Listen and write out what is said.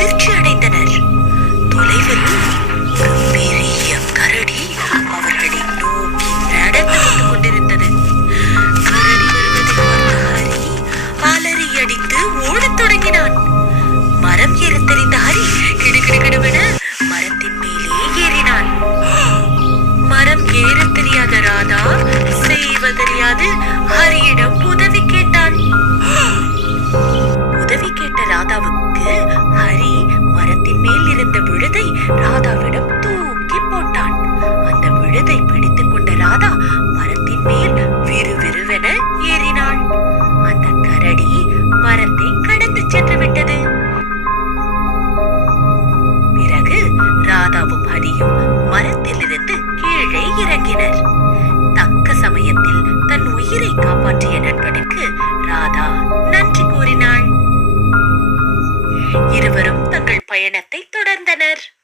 அதிர்ச்சி அடைந்தனர் தொலைவில் ஒரு பெரிய கரடி அவர்களை நோக்கி நடந்து வந்து கொண்டிருந்தது. கரடி வருவதை பார்த்த ஹரி அலறி அடித்து ஓடத் தொடங்கினான். ராதாவிடம் தூக்கி போட்டான். அந்த விழுதை பிடித்துக் கொண்ட ராதா மரத்தின் மேல் விறுவிறுவென ஏறினாள். அந்த கரடி மரத்தை கடந்து சென்று விட்டது. பிறகு ராதாவும் ஹரியும் மரத்திலிருந்து கீழே இறங்கினர். தக்க சமயத்தில் தன் உயிரை காப்பாற்றிய நண்பனுக்கு ராதா நன்றி கூறினாள். இருவரும் தங்கள் பயணத்தை தொடர்ந்தனர்.